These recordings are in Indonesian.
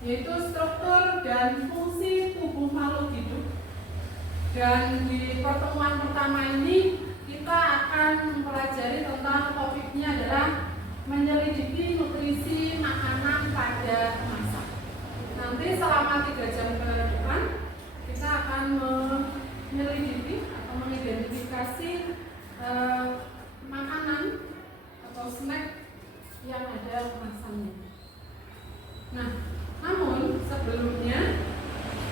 yaitu struktur dan fungsi tubuh makhluk hidup. Dan di pertemuan pertama ini kita akan mempelajari tentang topiknya adalah menyelidiki nutrisi makanan pada kemasan. Nanti selama 3 jam ke depan kita akan menyelidiki atau mengidentifikasi makanan atau snack yang ada kemasannya. Nah, namun sebelumnya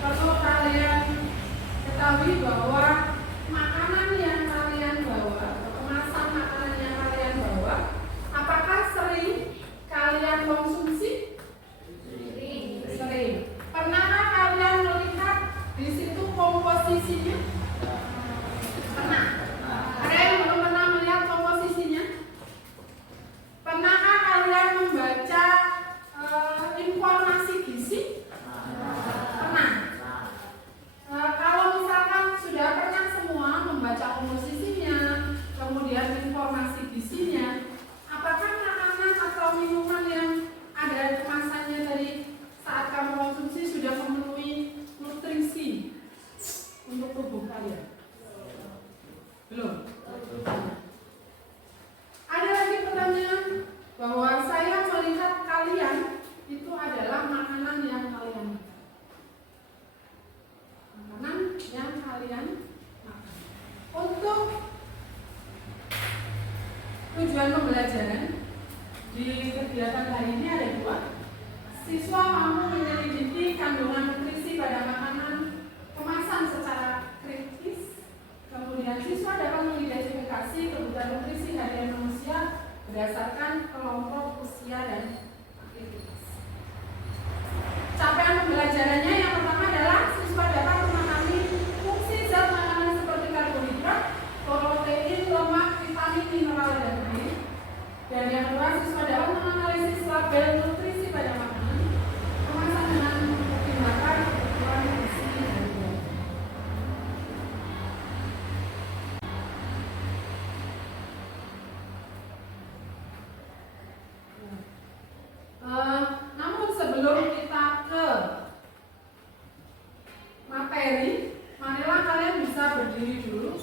perlu kalian ketahui bahwa makanan yang kalian bawa atau kemasan makanan yang kalian bawa, apakah sering kalian konsumsi? Sering. Pernahkah kalian melihat di situ komposisinya? Pernah. Ada yang belum pernah melihat komposisinya? Pernahkah kalian membaca informasi gizi? Pernah. Kalau misalkan sudah pernah semua membaca komposisinya, kemudian informasi gizinya, apakah makanan atau minuman yang ada kemasannya dari saat kamu konsumsi sudah memenuhi nutrisi untuk tubuh kalian? Belum. Ada lagi pertanyaan bahwa saya melihat kalian itu adalah makanan yang kalian makan. Makanan yang kalian makan. Untuk tujuan pembelajaran di kegiatan hari ini ada 2. Siswa mampu menyelidiki kandungan nutrisi pada makanan kemasan secara kritis. Kemudian siswa dapat mengidentifikasi kebutuhan nutrisi harian manusia berdasarkan kelompok usia dan aktivitas. Capaian pembelajarannya yang pertama adalah siswa dapat memahami fungsi zat makanan seperti karbohidrat, protein, lemak, vitamin, mineral, dan air. Dan yang kedua, siswa dapat menganalisis label nutrisi pada makanan kemasan dengan mempertimbangkan kebutuhan nutrisi harian. Namun sebelum kita ke materi, marilah kalian bisa berdiri dulu.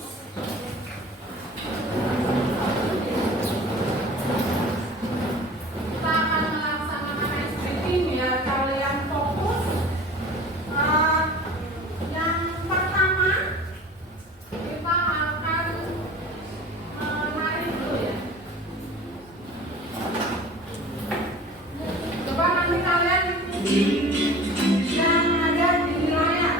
Kita akan melaksanakan speaking biar kalian fokus. Yang pertama kita akan naik dulu ya. Coba nanti kalian yang ada di layar.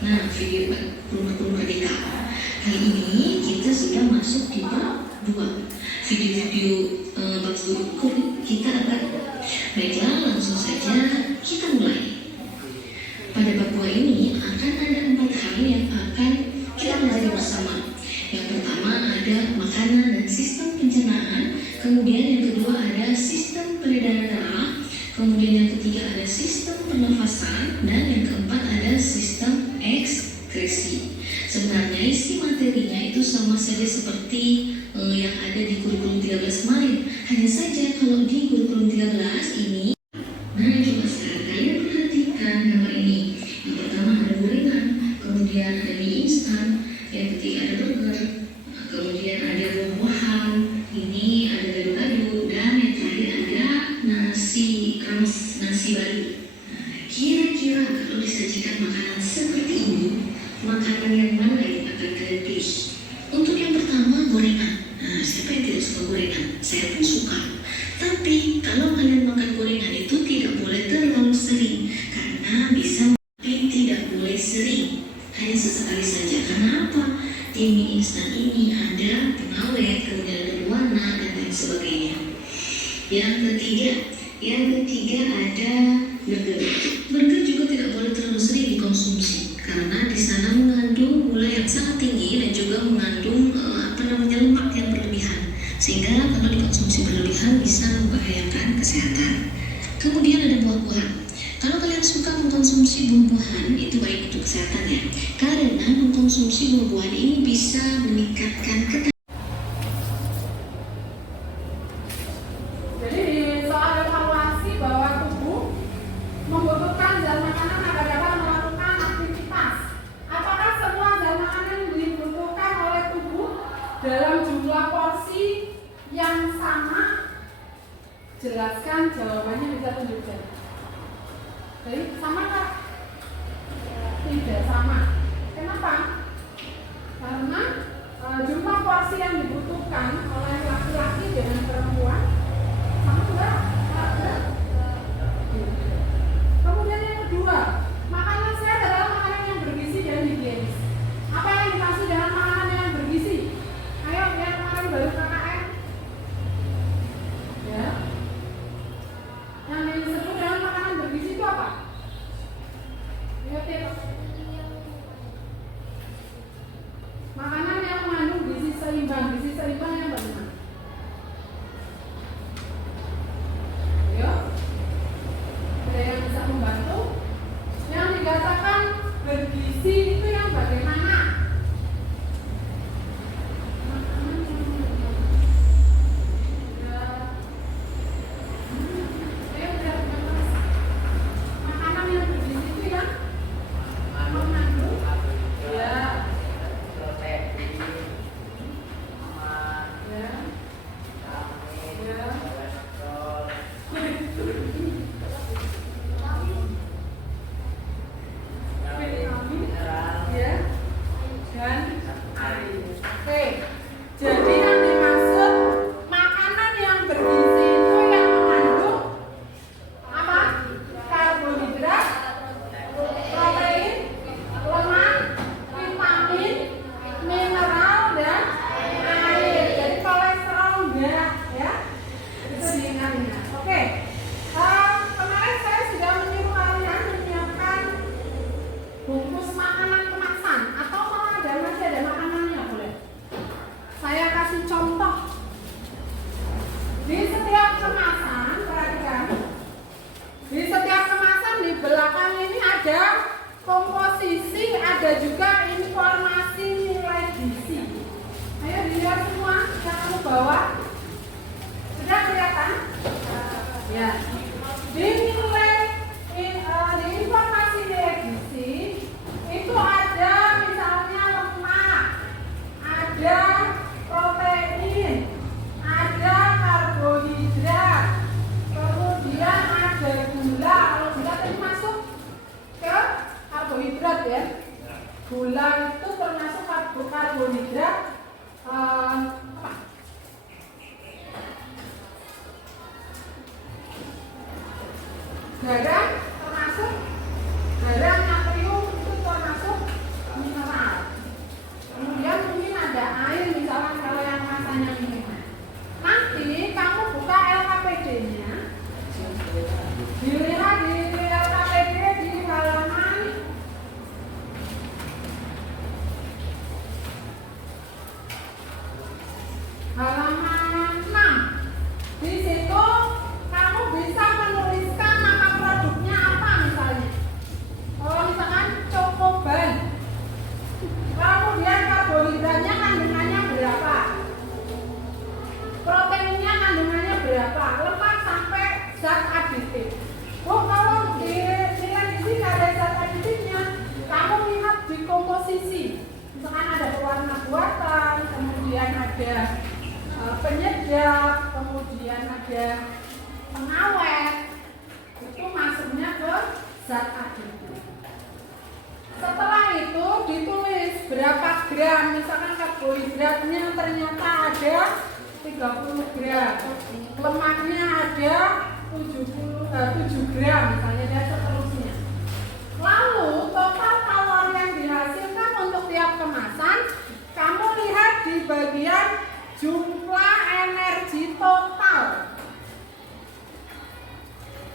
Nah, video rumah merdeka. Kali ini kita sudah masuk di bab 2. Video-video bab 2 kita akan. Baiklah, langsung saja kita mulai. Pada bab 2 ini akan ada 4 hal yang akan kita pelajari bersama. Yang pertama ada makanan dan sistem pencernaan. Kemudian yang kedua ada sistem peredaran darah. Kemudian yang ketiga ada sistem pernafasan. Dan yang keempat ada sistem ekskresi. Sebenarnya isi materinya itu sama saja seperti yang ada di kurikulum 13 kemarin. Hanya saja kalau di kurikulum 13 ini, nah coba sekarang kalian perhatikan gambar ini. Yang pertama ada gorengan, kemudian ada mie instan, yang ketiga ada burger, kemudian ada buah-buahan, ini ada gado-gado, dan yang terakhir ada nasi rames, nasi baru. Kira-kira kalau disajikan makanan seperti ini, makanan yang mana yang akan kalian pilih? Untuk yang pertama, gorengan. Nah, siapa yang tidak suka gorengan? Saya pun suka. Tapi kalau kalian makan gorengan itu tidak boleh terlalu sering, karena bisa tidak boleh sering, hanya sesekali saja. Karena apa? Di mie instan ini ada pengawet, kemudian ada warna dan lain sebagainya. Yang ketiga ada burger. Burger juga tidak boleh terlalu sering dikonsumsi, karena di sana mengandung gula yang sangat tinggi dan juga mengandung lemak yang berlebihan, sehingga kalau dikonsumsi berlebihan bisa membahayakan kesehatan. Kemudian ada buah-buahan. Kalau kalian suka mengkonsumsi buah-buahan, itu baik untuk kesehatan ya, karena mengkonsumsi buah-buahan ini bisa meningkatkan ketahanan. Jadi soal evaluasi bahwa tubuh membutuhkan zat makanan agar dapat melakukan aktivitas. Apakah semua zat makanan dibutuhkan oleh tubuh dalam jumlah porsi yang sama? Jelaskan jawabannya, bisa tunjukkan. Jadi sama kah? Tidak sama. Kenapa? Karena jumlah porsi yang dibutuhkan oleh laki-laki dengan perempuan sama enggak? Kemudian yang kedua, makanan sehat adalah makanan yang bergizi dan higienis. Apa yang dimaksud dengan makanan yang bergizi? Ayo yang kemarin baru KKN. Ya. Yang disebut dengan makanan bergizi itu apa? Ingat ya. Makanan yang mengandung gizi seimbang. Gizi seimbang yang bagaimana? Ayo. Ada yang bisa membantu? Yang dikatakan bergizi itu yang bagaimana? Makanan yang bergizi itu yang mengandung ya. Jadi yang dimaksud makanan yang bergizi itu yang mengandung apa? Karbohidrat, protein, lemak, vitamin, mineral dan air. Jadi kolesterol enggak ya? Itu diingatnya. Oke. Kemarin saya sudah menyuruh kalian menyiapkan bungkus makanan kemasan atau kalau masih ada makanannya boleh. Saya kasih contoh. Di setiap kemasan, perhatikan. Di setiap kemasan di belakang ini ada komposisi, ada juga informasi nilai gizi. Ayo dilihat semua yang kamu bawa. Sudah kelihatan? Ya. Di informasi nilai gizi itu ada misalnya lemak, ada protein, ada karbohidrat, kemudian ada gula. Kalau gula tadi masuk ke karbohidrat ya. Gula itu termasuk karbohidrat. Apa? Garam termasuk, garam natrium itu termasuk buatan, kemudian ada penyedap, kemudian ada pengawet, itu masuknya ke zat aditif. Setelah itu ditulis berapa gram, misalkan karbohidratnya ternyata ada 30 gram, lemaknya ada 7 gram misalnya, dan seterusnya. Lalu total kalori yang dihasilkan untuk tiap kemasan, kamu lihat di bagian jumlah energi total.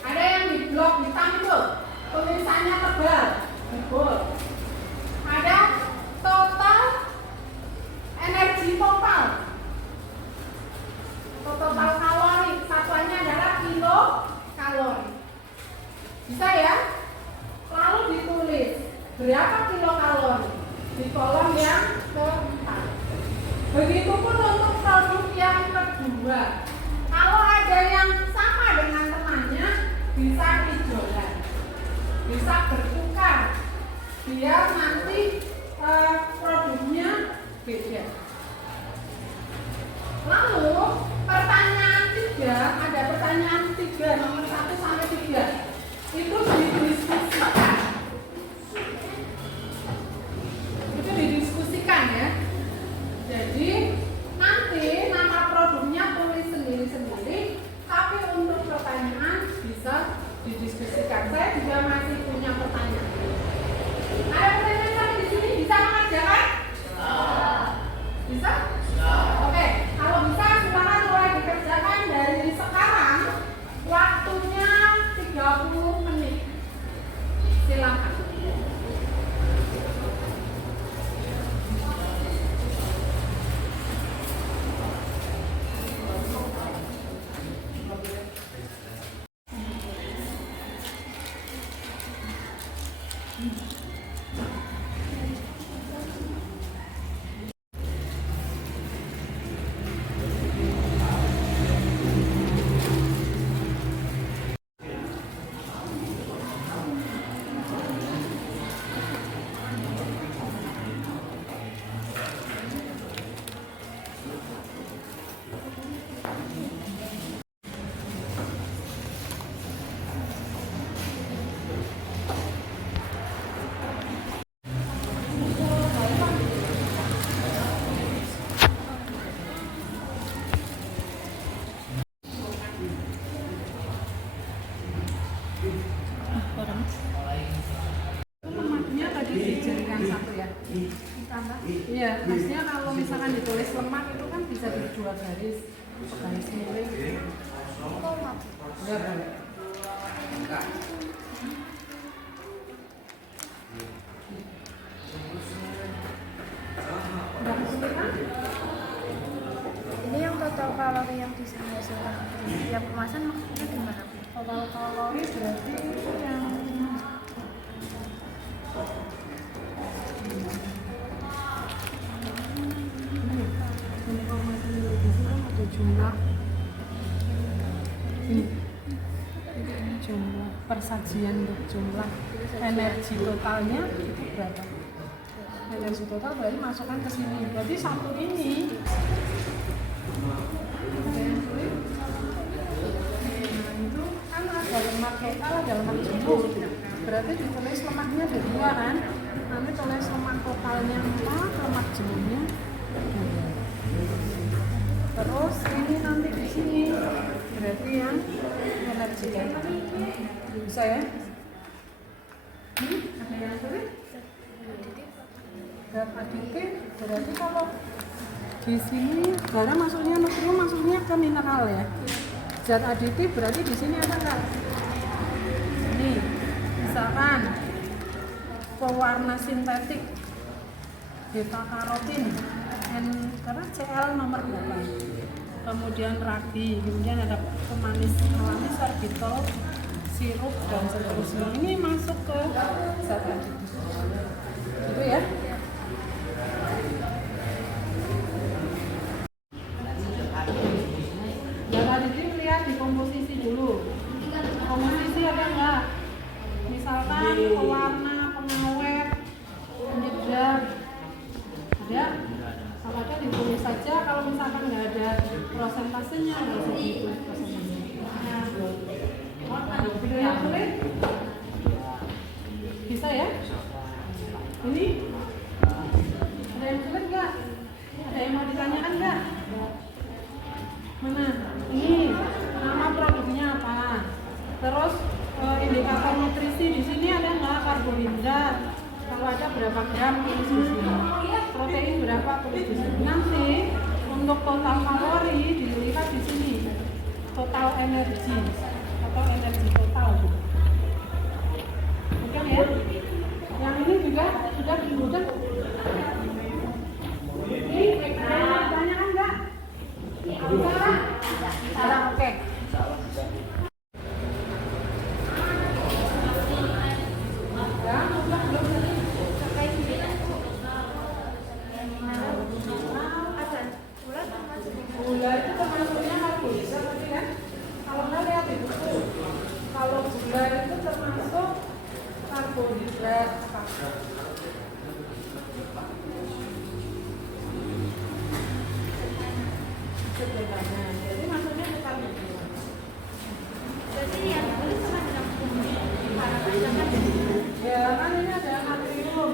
Ada yang di blok hitam tuh, tulisannya tebal, di bold. Ada total energi total. Total kalori, satuannya adalah kilo kalori. Bisa ya? Lalu ditulis berapa kilokalori di kolom yang keempat. Begitupun untuk produk yang kedua. Kalau ada yang sama dengan temannya, bisa ijolan, bisa bertukar, biar nanti produknya beda. Lalu pertanyaan 3, ada pertanyaan 3 nomor 1 sampai 3. Itu didiskusikan. Itu didiskusikan ya. Jadi nanti nama produknya tulis sendiri-sendiri, tapi untuk pertanyaan bisa didiskusikan. Saya juga masih punya pertanyaan. Ada pertanyaan sampai di sini, bisa mengerjakan? Bisa? Oke, kalau bisa silakan mulai dikerjakan dari sekarang. Waktunya 30 menit. Silakan. Lemaknya tadi dijadikan satu ya. Iya, maksudnya kalau misalkan ditulis lemak itu kan bisa di 2 garis, garis miring. Enggak boleh. Udah kesulitan? Ini yang total kalori yang dihasilkan tiap kemasan maksudnya gimana? Total kalori berarti yang informasi di sini ada jumlah persajian, jumlah energi totalnya itu berapa? Energi total berarti masukkan ke sini. Berarti satu ini itu kan ada lemak total, ada lemak jenuh. Berarti ditulis lemaknya ada 2 kan? Nanti tulis lemak totalnya 4, lemak jenuhnya 2. Terus ini nanti di sini berarti yang energi kan? Bisa ya? Ada yang sulit? Zat aditif berarti kalau di sini garam masuknya, natrium masuknya ke mineral ya. Zat aditif berarti di sini ada nggak? Ini misalkan pewarna sintetik, beta karotin, karena Cl nomor 8, kemudian ragi, kemudian ada pemanis alami, sorbitol, sirup dan seterusnya. Ini masuk ke zat aditif. Gitu ya. Zat aditif lihat di komposisi dulu. Komposisi ada nggak? Misalkan pewarna, pengawet, penyedap, ada? ya. Ini ada yang sulit nggak? Ada yang mau ditanyakan nggak? Mana? Ini nama produknya apa? Terus indikator nutrisi di sini ada nggak? Karbohidrat. Kalau ada berapa gram tulis di sini. Protein berapa tulis di sini. Nanti untuk total kalori dilihat di sini. Total energi atau energi total. Oke ya? Yang ini juga sudah dibuat. Ini ditanyakan nggak? Salah, oke. Ya, udah belum. Gula itu termasuknya karbohidrat tadi kan? Kalau nggak lihat di buku. Kalau gula itu termasuk karbohidrat. Jadi maksudnya ke karbohidrat. Jadi yang tulis sama dengan Ya kan ini ada natrium,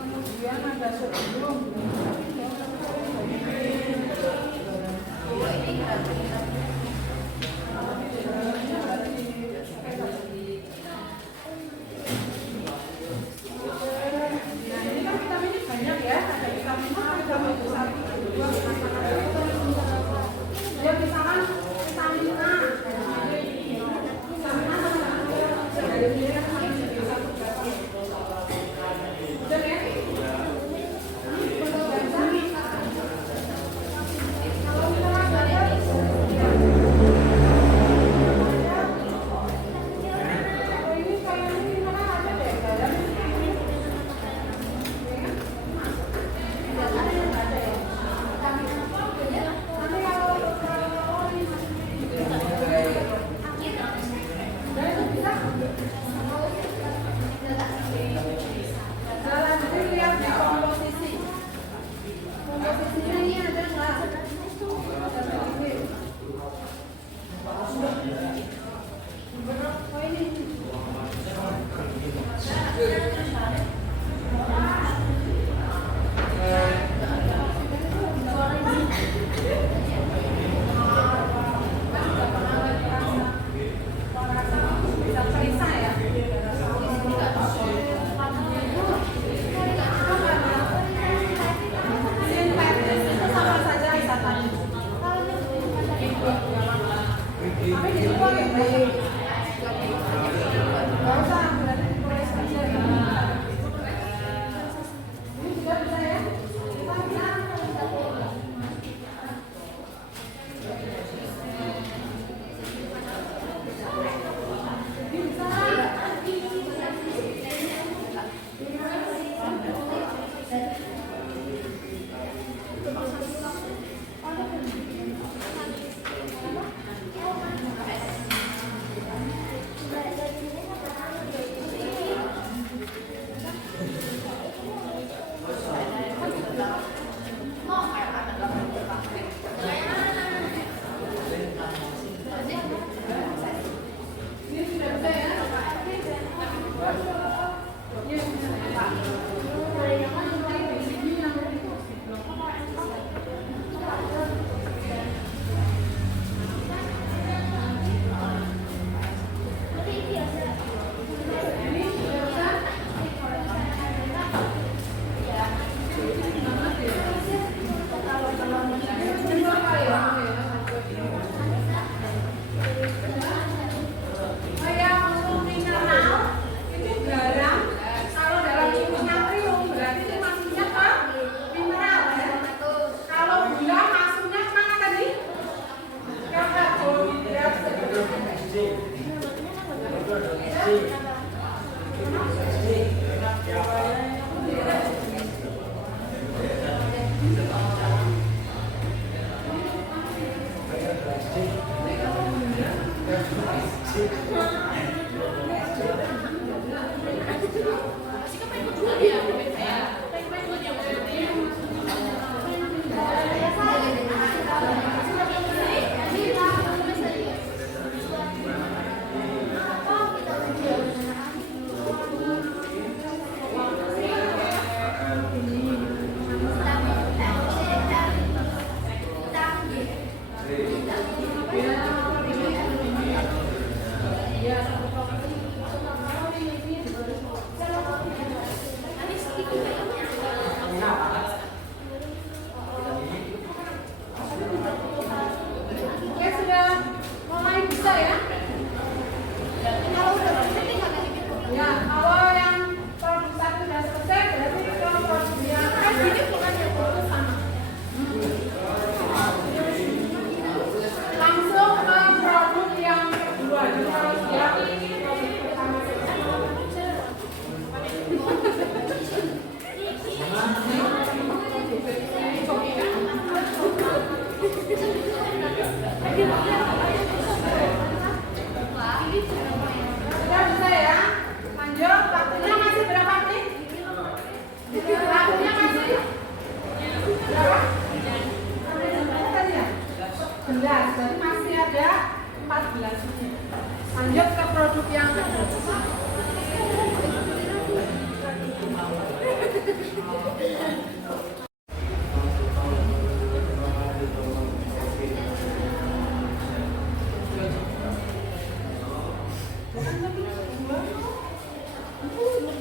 kemudian ada sodium.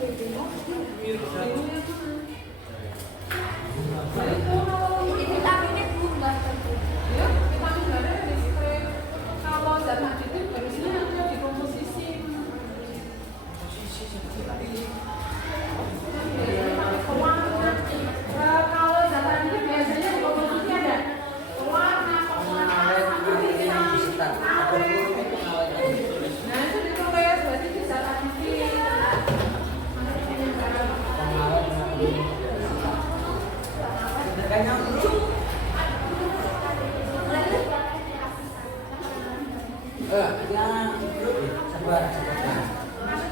Nah, itu kalau vitaminnya belum bahkan. ya, vitamin nggak ada di spray. Kalau zat aditif harusnya ada di komposisi. Kalau zat aditif biasanya di komposisi ada pewarna, pewarna, awet. Nah itu ditulis berarti itu zat aditif.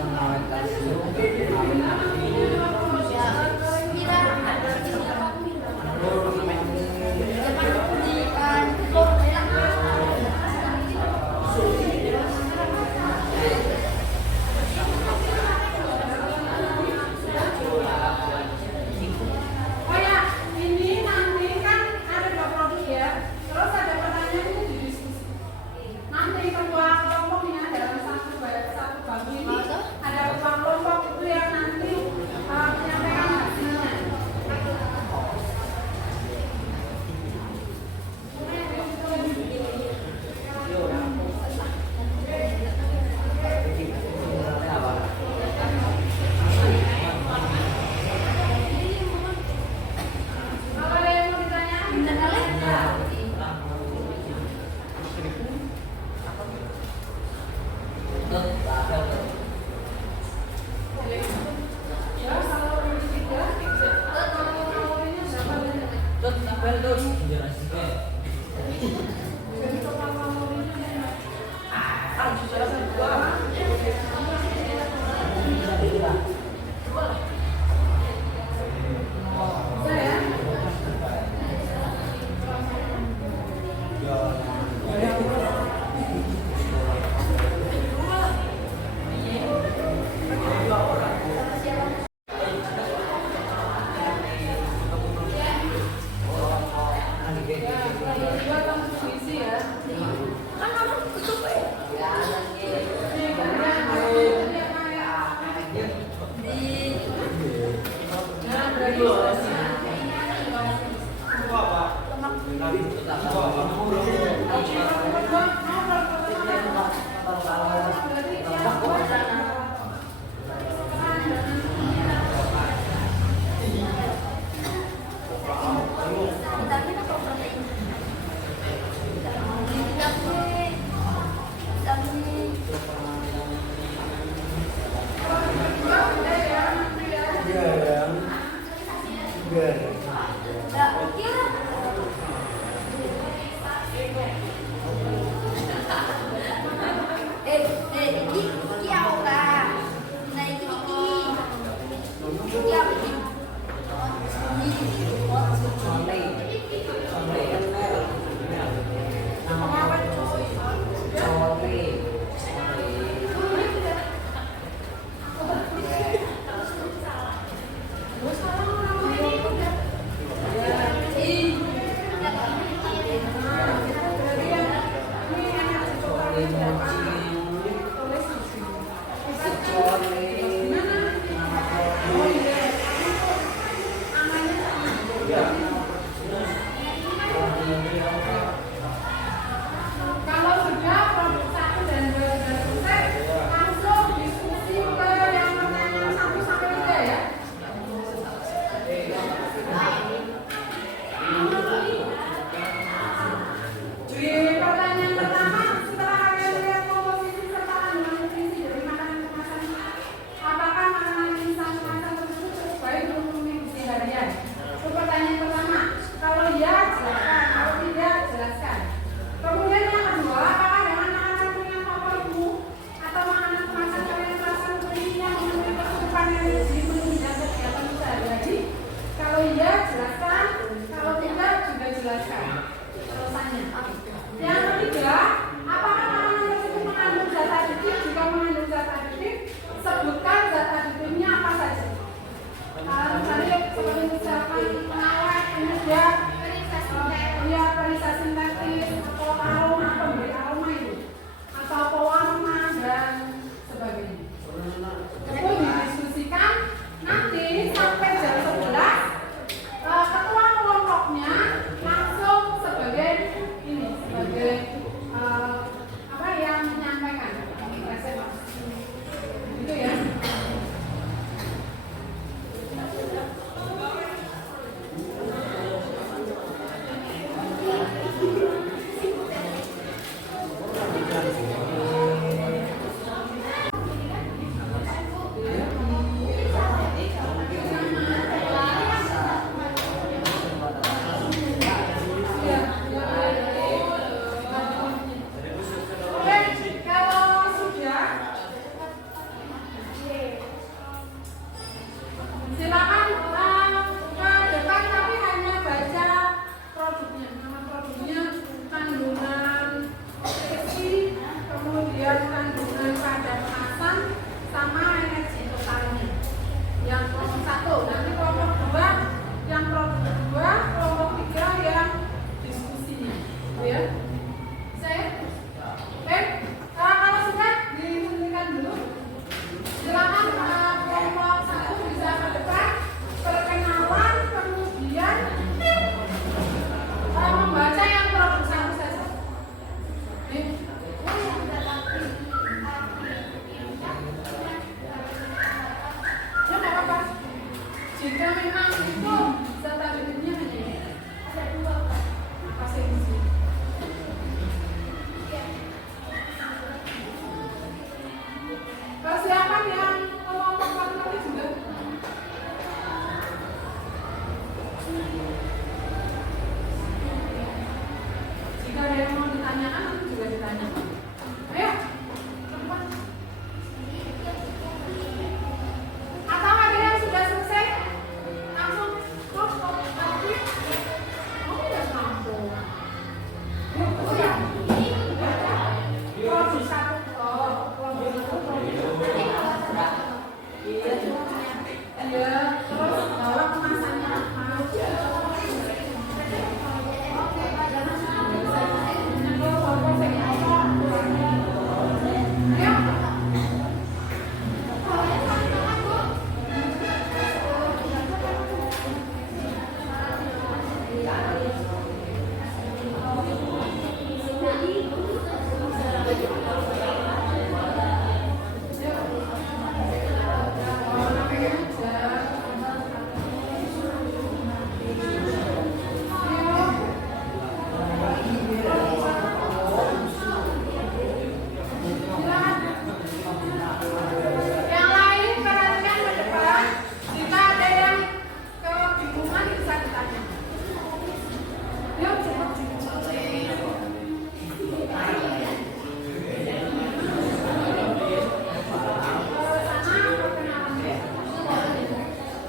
Pengawet kalsium, pengawet Oh ya, ini nanti kan ada 2 produk ya. Terus ada pertanyaan ini didiskusi. Nanti ketua kelompoknya dalam satu bab ini ada ketua kelompok itu yang nanti menyampaikan hasilnya. Kalau ada yang mau ditanyakan, ya kalau ini tiga, kalau kalorinya berapa? Jadi total kalorinya saya dua tambah Ya, terus bawa kemasannya. Yang lain perhatikan ke depan. Jika ada yang kebingungan bisa ditanya. Yuk cepat.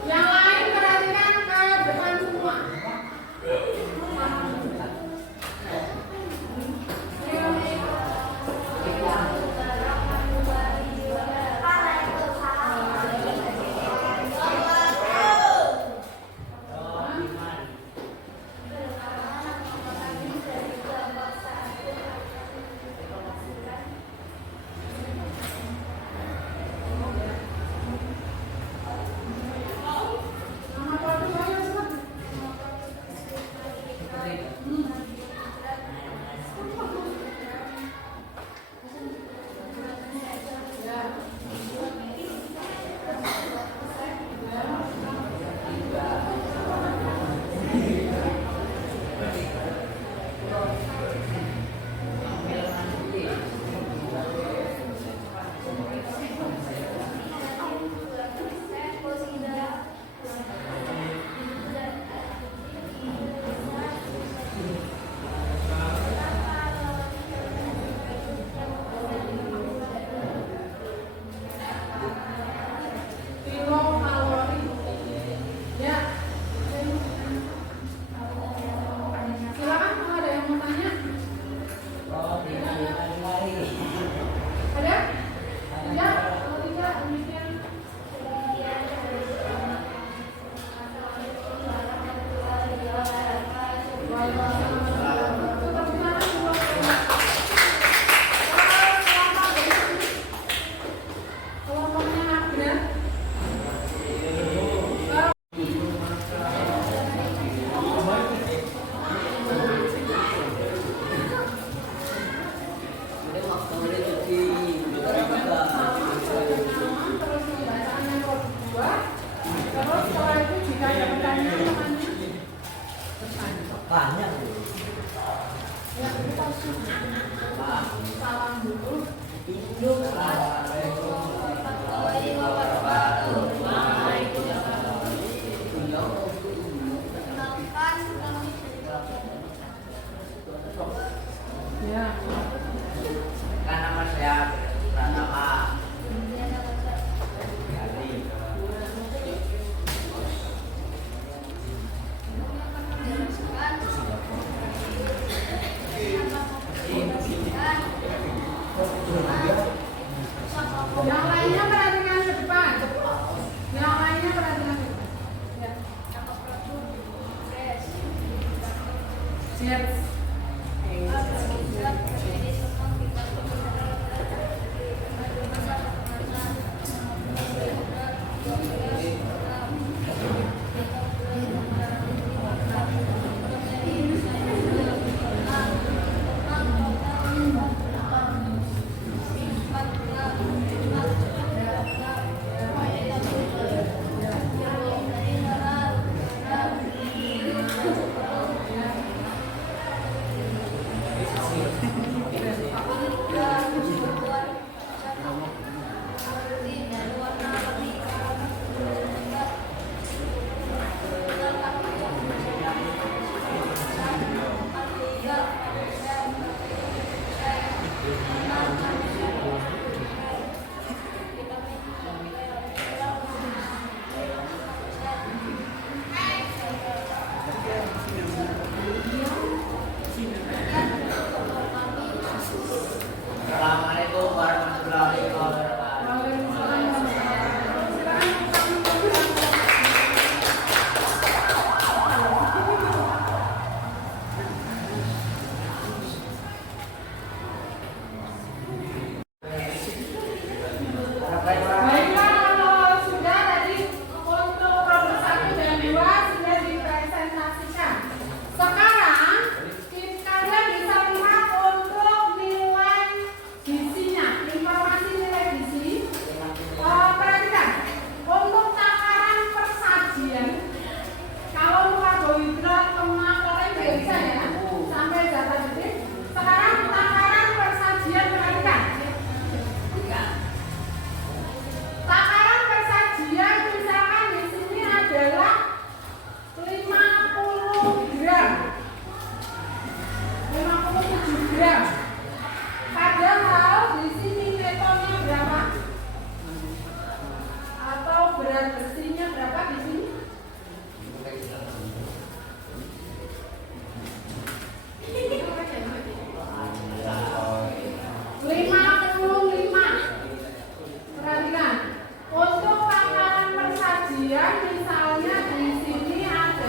Yang lain perhatikan ke depan semua. Nama keluarga cepat. Kilokalori. Ya. Silakan kalau ada yang mau tanya. Ada? Ya, kalau tidak demikian. Tetap silakan dulu. Kelompoknya benar. Terus pembacaan yang kedua. Terus setelah itu jika ada pertanyaan namanya bertanya. Banyak. Ya, kita salam dulu. Ya. Kan nama saya Pratama. Yang lainnya perhatikan ke depan. Yang lainnya perhatikan ke depan. Ya. Siap.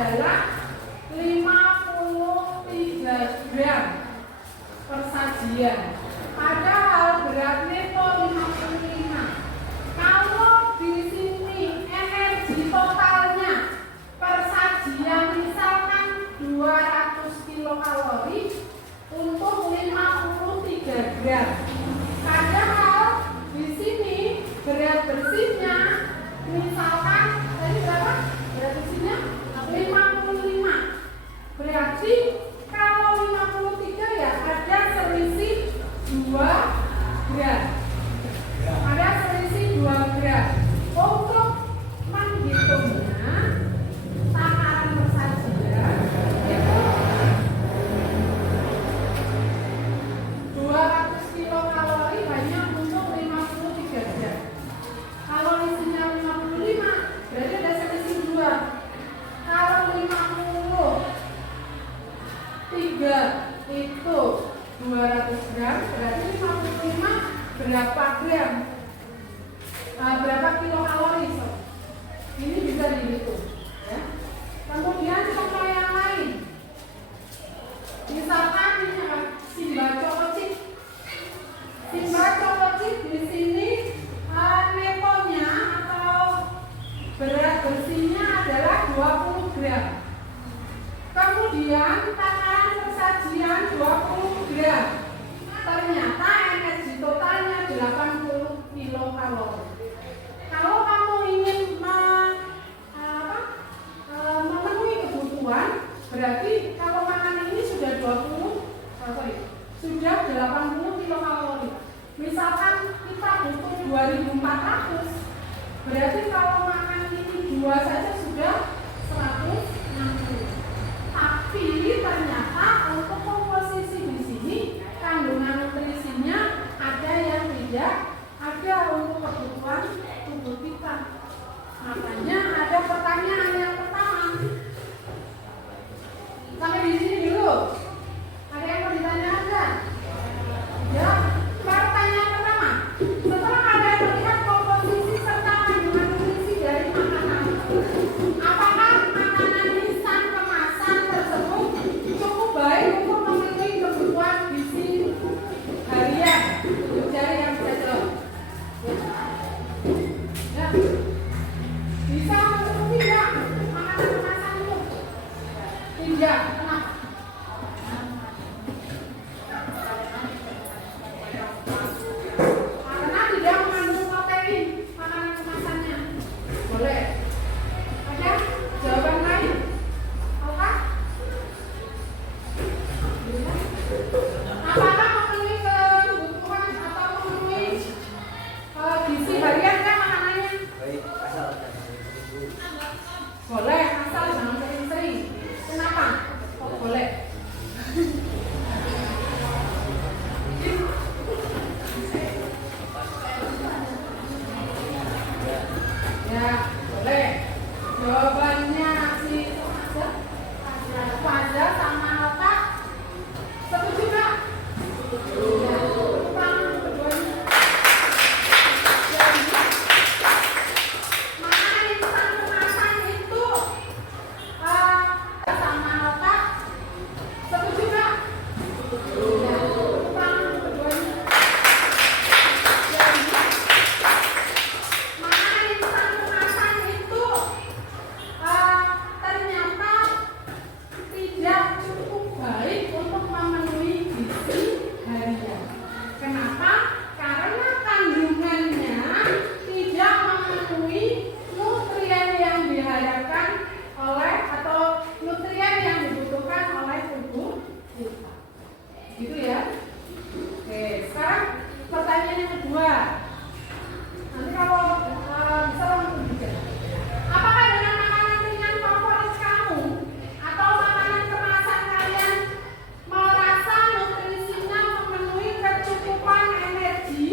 adalah 53 gram per sajian. Padahal berat neto 55. Kalau di sini energi totalnya per sajian misalkan 200 kilokalori untuk 53 gram. Padahal di sini berat bersihnya misalkan tadi berapa? Berat bersihnya 55. Berarti kalau 53 ya ada selisih 2 gram. Ada selisih 2 gram. Untuk menghitungnya takaran persajian itu 200 kilokalori hanya untuk 53 gram. Kalau isinya 55 berarti ada selisih 2. Kalau 53 itu 200 gram berarti 55 berapa gram? Berapa kilokalori? Ini bisa dihitung ya. Kemudian contoh yang lain, misalkan ini apa? Simba cokocik di sini netonya atau berat bersihnya adalah 20 gram. Kemudian takaran persajian 20 gram. Ternyata energi totalnya 80 kilokalori. Kalau kamu ingin memenuhi kebutuhan, berarti kalau makan ini sudah 80 kilokalori. Misalkan kita butuh 2400, berarti kalau makan ini 2 saja sudah 160. Tapi ternyata untuk komposisi di sini kandungan nutrisinya ada yang tidak ada untuk kebutuhan tubuh kita. Makanya ada pertanyaan yang pertama. Sampai di sini dulu. Ada yang mau ditanyakan? Ya, pertanyaan pertama. Setelah ada yang melihat komposisi serta kandungan nutrisi dari makanan, apakah makanan instan kemasan tersebut cukup baik untuk memenuhi kebutuhan gizi harian? Tunjuk jari yang bisa jawab. Ya. Bisa memenuhi nggak makanan kemasan itu? Tidak. Kenapa? Karena tidak mengandung protein makanan kemasannya. Boleh. Ada jawaban lain? Apakah? Apakah memenuhi kebutuhan atau memenuhi gizi harian kan makanannya? Boleh, asal jangan sering-sering. Kenapa? Oh, boleh. Ya, boleh. Jawabannya si Fajar sama Alka. Setuju nggak? Ya, kurang keduanya. Jadi, makanan instan kemasan itu sama Alka. Setuju nggak? Ya, kurang keduanya. Jadi, makanan instan kemasan itu ternyata tidak cukup baik untuk memenuhi gizi harian. Kenapa? Karena kandungannya tidak memenuhi nutrien yang diharapkan oleh atau nutrien yang dibutuhkan oleh tubuh kita. Gitu ya. Oke, sekarang pertanyaan yang kedua. Nanti kalau bisa langsung juga. Apakah dengan makanan ringan favorit kamu atau makanan kemasan kalian merasa nutrisinya memenuhi kecukupan energi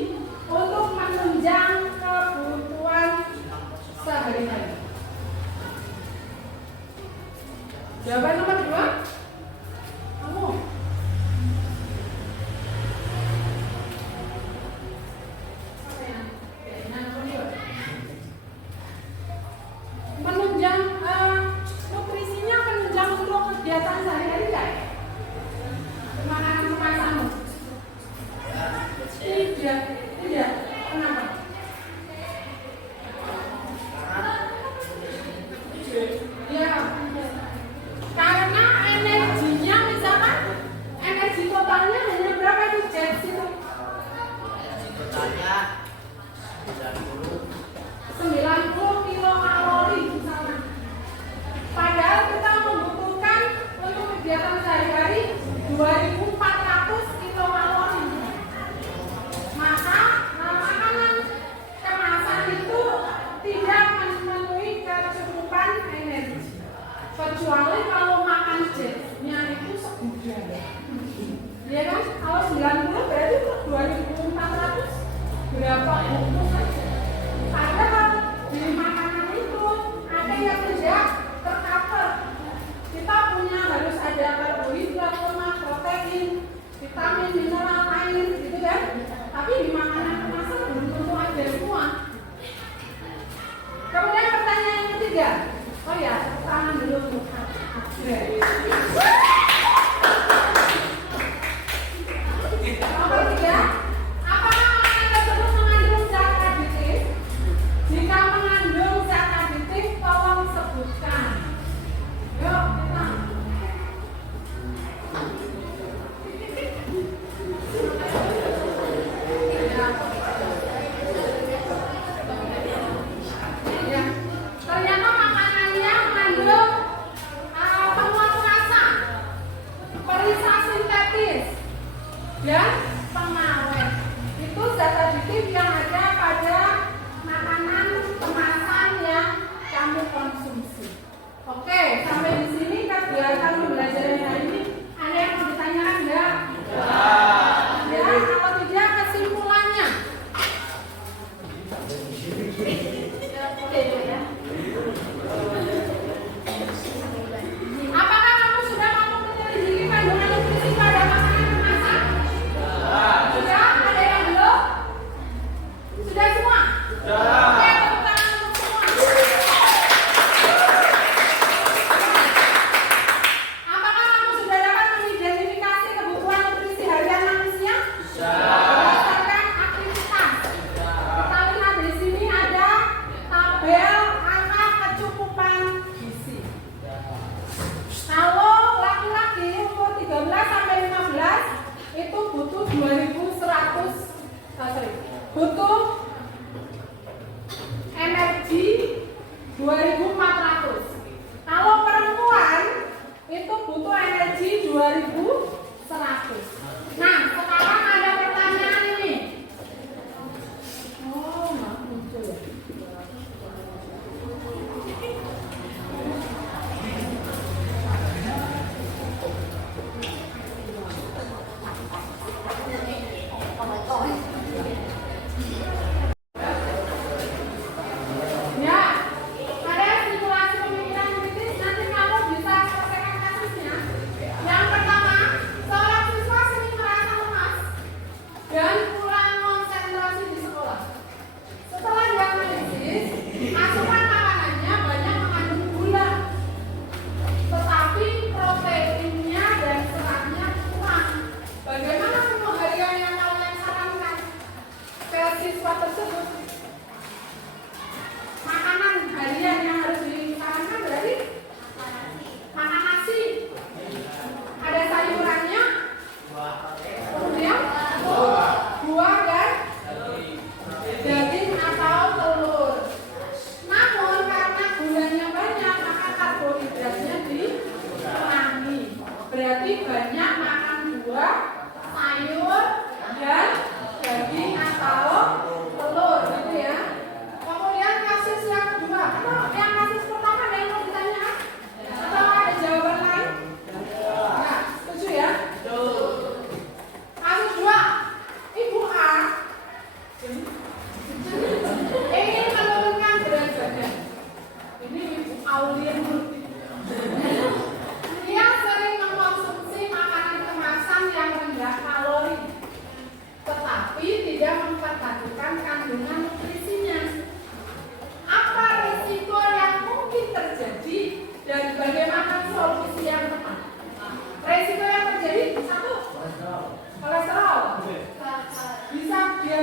untuk menunjang kebutuhan sehari-hari? Jawaban nomor 2. Kamu. Menunjang nutrisinya dia. Iya, kenapa? Ya, karena energinya misalkan energi totalnya hanya berapa itu Jet itu? Energi totalnya 90 kilokalori misalkan. Padahal kita membutuhkan untuk kegiatan sehari-hari 2.400 kilokalori. Maka makanan kemasan itu tidak memenuhi kecukupan energi. Kecuali kalau makan jetnya itu segudang. Ya kan? Kalau 90 berarti 2.400 berapa bungkus saja. Padahal di makanan itu ada yang tidak tercover. Kita punya harus ada karbohidrat, lemak, protein, vitamin, mineral, air, gitu kan? Tapi di makanan kemasan belum tentu ada semua. Kemudian pertanyaan yang ketiga. Oh ya, tangan dulu. Nomor 3, apakah makanan tersebut mengandung zat aditif? Jika mengandung zat aditif, tolong sebutkan. Yuk, kita. Ya. Ternyata makanannya mengandung penguat rasa, perisa sintetis, dan pengawet. Itu zat aditif yang ada pada makanan kemasan yang kamu konsumsi. Oke, sampai di sini kegiatan pembelajaran hari ini ada yang mau ditanyakan enggak? Ya, kalau tidak kesimpulannya. Apakah kamu sudah mampu menyelidiki kandungan nutrisi pada makanan kemasan? Sudah? Ada yang belum? Sudah semua? Oke, tepuk tangan untuk semua. Apakah kamu sudah dapat mengidentifikasi kebutuhan nutrisi harian manusia? Berdasarkan aktivitas. Kita lihat di sini ada tabel angka kecukupan gizi. Kalau laki-laki umur 13 sampai 15 itu butuh 2.100 butuh energi 2.400. Kalau perempuan itu butuh energi 2.100. Nah, sekarang ada pertanyaan ini. Oh, nggak muncul ya. Ya, ada simulasi pemikiran kritis, nanti kamu bisa selesaikan kasusnya. Yang pertama, seorang siswa sering merasa lemas dan kurang konsentrasi di sekolah. Setelah dianalisis, asupan makanannya banyak mengandung gula, tetapi proteinnya dan seratnya kurang. Bagaimana menu harian yang kalian sarankan ke siswa tersebut? Makanan harian yang harus disarankan berarti makan nasi, ada sayurannya, kemudian buah dan daging atau telur. Namun karena gulanya banyak, maka karbohidratnya dikurangi. Berarti banyak makan buah, sayur, dan daging atau telur, gitu ya. Kemudian kasus yang kedua, yang kasus pertama ada yang mau ditanyakan? Atau ada jawaban lain? Ya, setuju ya? Kasus 2, Ibu A ingin menurunkan berat badan. Ini Ibu Aulia Murti. Dia sering mengkonsumsi makanan kemasan yang rendah kalori, tetapi tidak memperhatikan kandungan nutrisinya. Apa risiko yang mungkin terjadi dan bagaimana solusi yang tepat? Risiko yang terjadi, 1, kolesterol. Bisa dia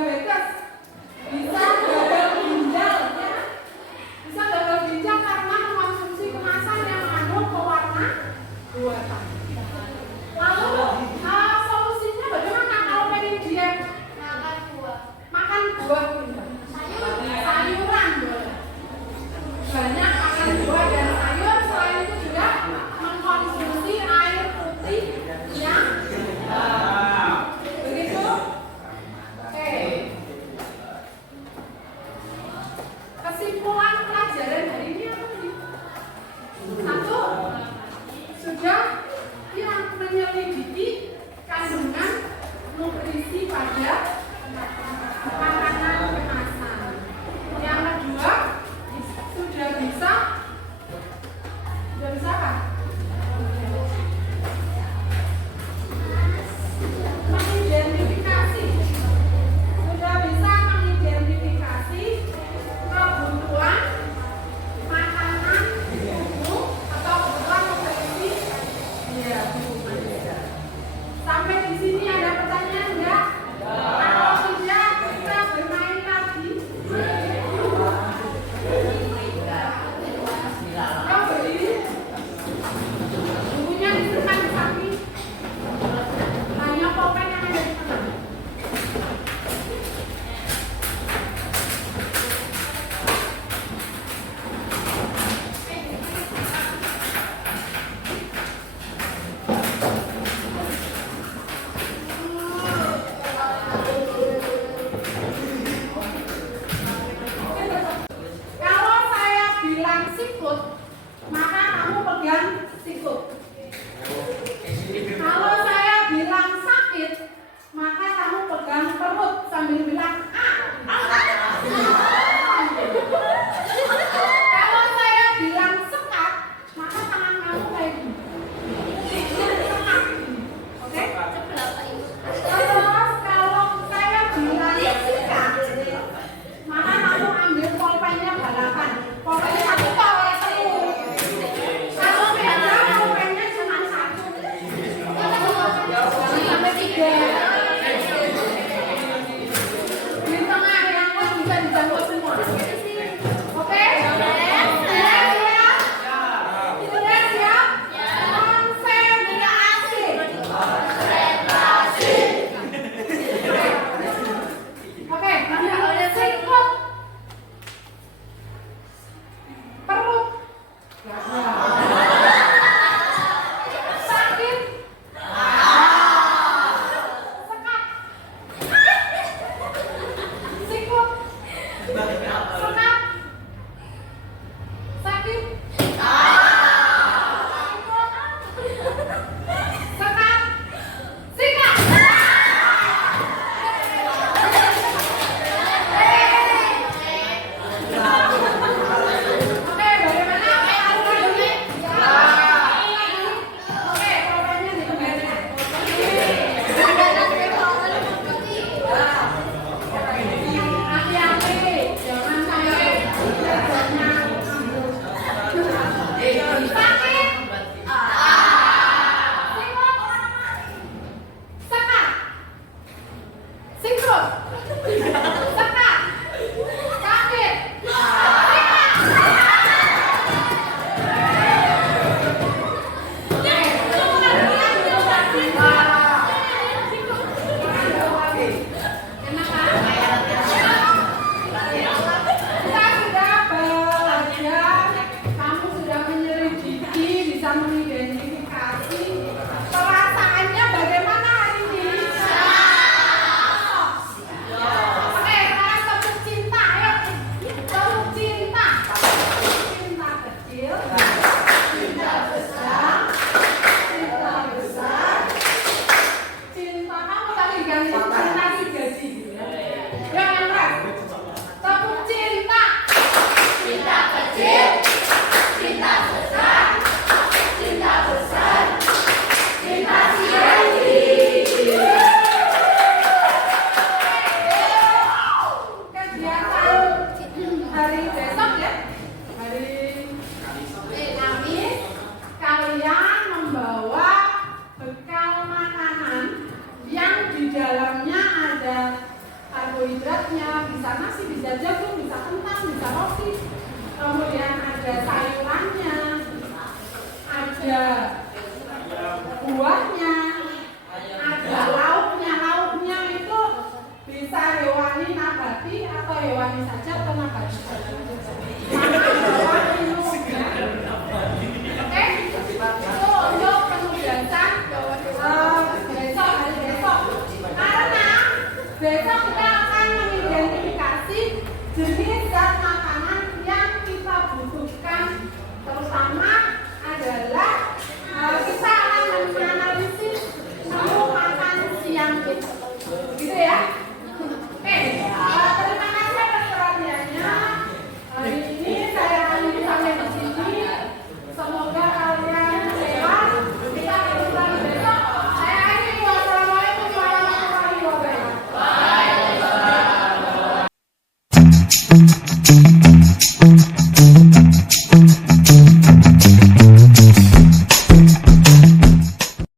saja.